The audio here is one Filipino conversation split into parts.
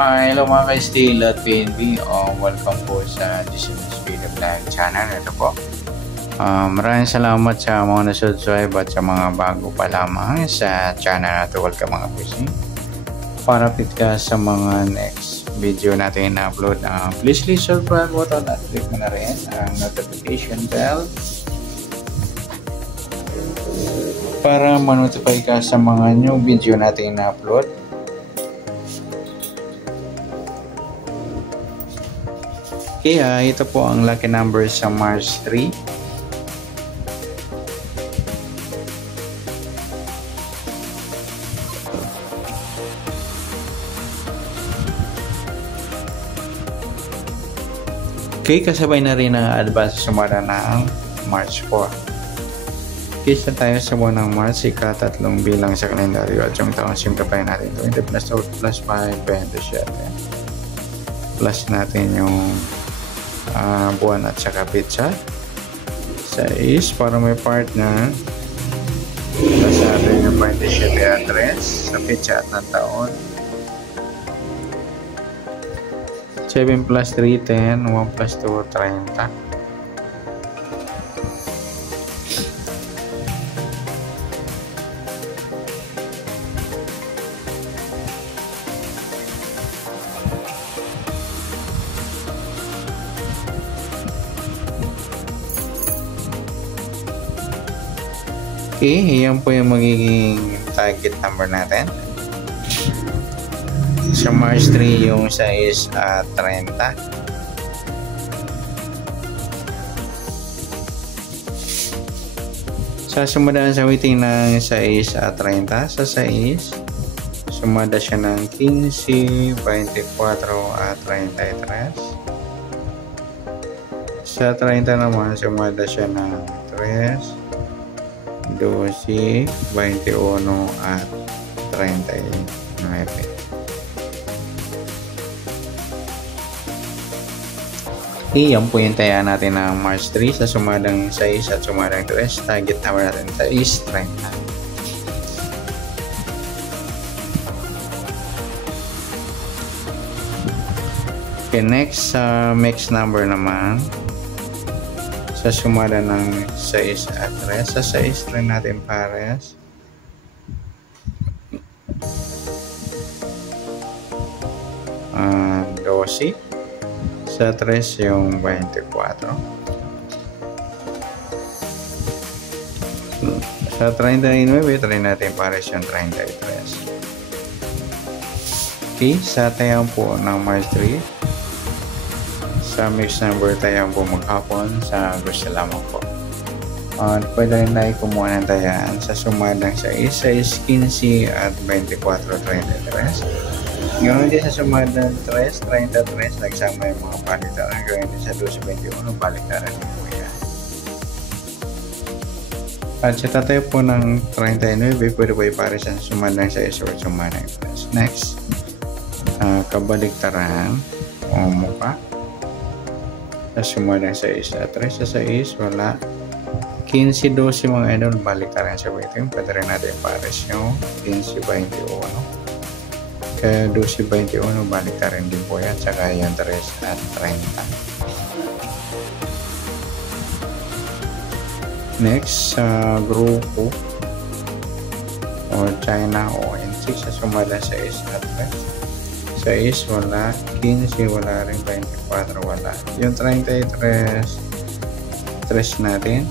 Hello mga ka-Steel at PNB. Welcome po sa Disney Video Vlog channel. Ito po. Maraming salamat sa mga nasubscribe at sa mga bago pa lamang sa channel na ito. Welcome mga pusi. Para fit ka sa mga next video natin na upload. Please subscribe button at click mo na rin ang notification bell para ma-notify ka sa mga new video natin na upload. Kaya ito po ang lucky number sa March 3. Okay, kasabay na rin ang advance sumara ng March 4. Kisa tayo sa buwan ng March, ika-3 bilang sa kalendaryo at yung taong simplify natin 20 plus 2 plus 5, 27. Plus natin yung buwan at saka pizza 6 para may partner plus natin yung 27 address sa pizza at ng taon 7 plus 3, 10 1 plus 2, 30. Okay, yan po yung magiging target number natin. Sa March 3 yung size 30. Sa sumadaan sa waiting ng size 30, sa size sumada siya ng 15, 24 at 33. Sa 30 naman sumada siya ng 3, 12, 21 at 39. Okay, yan po yung taya natin ng March 3 sa sumadang 6 at sumadang 3. Target number natin is 30. Okay, next mix number naman. Sa sumada ng 6 at 3. Sa 6 rin natin pares. Dosi. Sa 3 yung 24. Sa 39, try natin pares yung 33. Okay, sa tayang po ng March 3. Sa mix number tayo po maghapon sa gusto lamang po. Pwede rin na kumuha ng tayaan sa sumadang sa 15 at 24, 33. Gawin din sa sumadang 3, 33, nagsama yung mga palitaran. Gawin din sa 12, 21, palitaran din po yan. At sa tatayo po ng 39, pwede po ipares sa sumadang sa or sumadang 3. Next, kabaliktaran o mukha. Sa sumadang 6 at 3 sa 6 wala 15, 12 mga idol, balik ka rin sa waiting. Pwede rin natin pares yung 15, 21 kaya 12, 21 balik ka rin din po yan, saka yung 3 at 30. Next sa grupo o China o NC sa sumadang 6 at 3 6 wala, 15 wala rin, 24 wala. Yung 33 3 natin,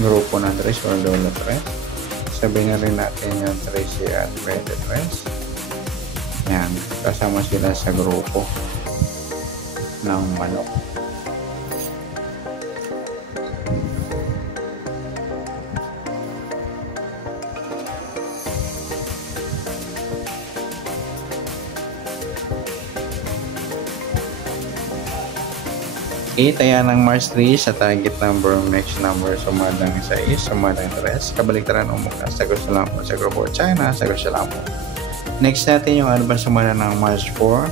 grupo ng 3 o dola 3. Sabihin na rin natin yung 13 at 23. Yan, kasama sila sa grupo ng manok. Okay, taya ng March 3 sa target number, next number, sumadang 6, sumadang 3. Kabaliktaran o mukha sa gusto lang po sa grupo China, sa gusto lang po. Next natin yung advance sumada ng March 4.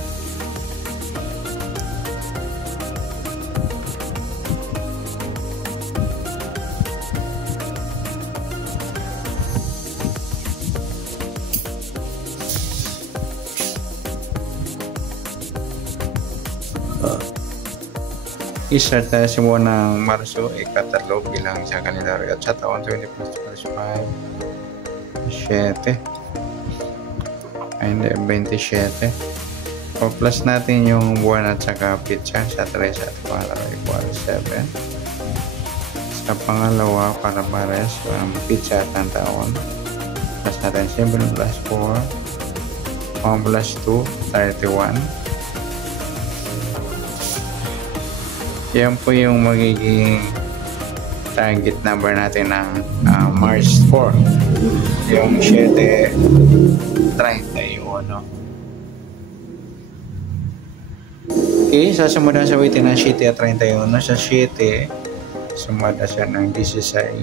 Start tayo simula ng Marso, ikatatlo bilang sa kalendaryo at sa taon 20 plus 5, 7. Ay, hindi, 27. O plus natin yung buwan at saka pitsa sa 3 at 4 equal 7. Sa pangalawa, para pares, pitsa at ang taon. Plus natin 7 plus 4. 1 plus 2, 31. Yan po yung magiging target number natin ng March 4. Yung 7.31. Okay, sasumada sa weighting ng 7 at 31. Sa 7, sumada siya ng 16,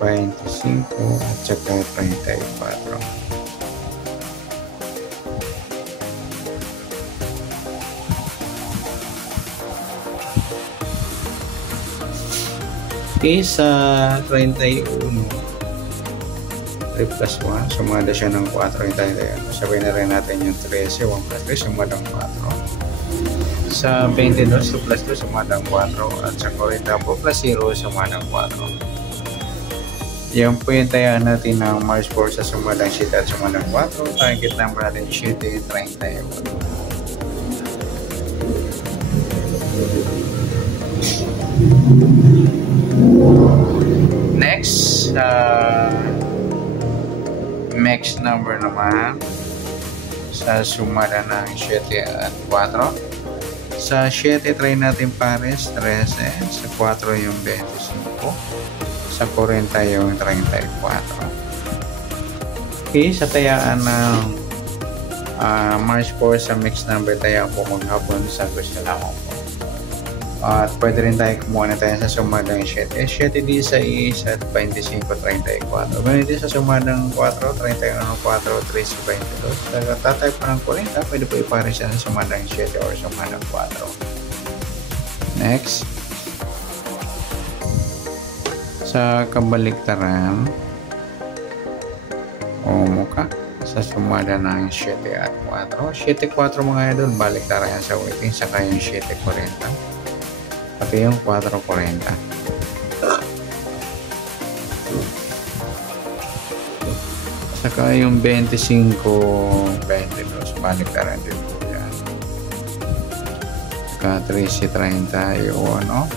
25 at saka 34. Okay, sa 31, 3 plus 1, sumada siya ng 4 yung 31. Sabay na rin natin yung 13, 1 plus 3, sumada ng 4. Sa 22, 2 plus 2, sumada ng 4. At sa 40 plus 0, sumada ng 4. Yan po yung tayaan natin ng March 4 sa sumadang 7 at sumadang 4. Target number natin 7, 31. Next, next number naman sa sumada ng 7 at 4. Sa 7, try natin pares, 13. Sa 4 yung 25. Sa 40 yung 34. Okay, sa tayaan ng March 4 sa mixed number tayo po maghapon sa gusto lamang po. At pwede rin tayo kumuha na tayo sa sumadang 7. 7 di sa 1 at 25, 34. Ganun din sa sumadang 4, 31, 4, 3, 22. Sa tatay pa ng 40, pwede po ipare siya sa sumadang 7 or sumadang 4. Next. Sa kabaliktaran, o mukha, sa sumada ng 7 at 4. 7-4 mga idol, baliktaran yan sa weighting, saka yung 7-40. Pati yung 4.40. Saka yung 25.22 balik na rin din po yan. Saka 13.30 yung ano.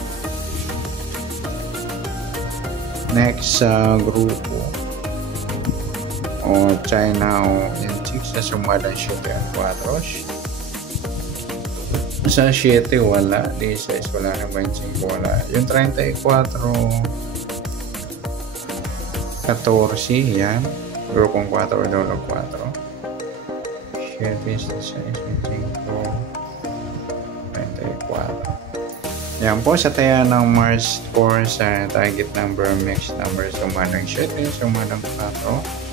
Next sa grupo o China o yung chicks sa sumada 7 at 4. Sa 7 wala, 16 wala na, 25 wala. Yung 34, 14 yan. Grupong 4 dolo 4. 7, 16, 25, 34. Yan po sa taya ng March 4 sa target number, mixed number, sumadang 7, sumadang 4.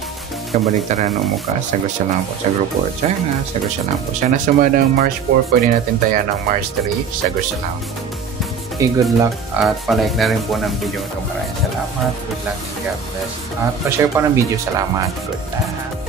Kabaliktaran ng mukha, sagot siya lang po sa grupo China, sagot siya lang po. Sana sumadang March 4, pwede natin taya ng March 3, sagot siya lang po. Okay, good luck at palike na rin po ng video ito. Maraming salamat, good luck and God bless. At pa-share po ng video, salamat, good luck.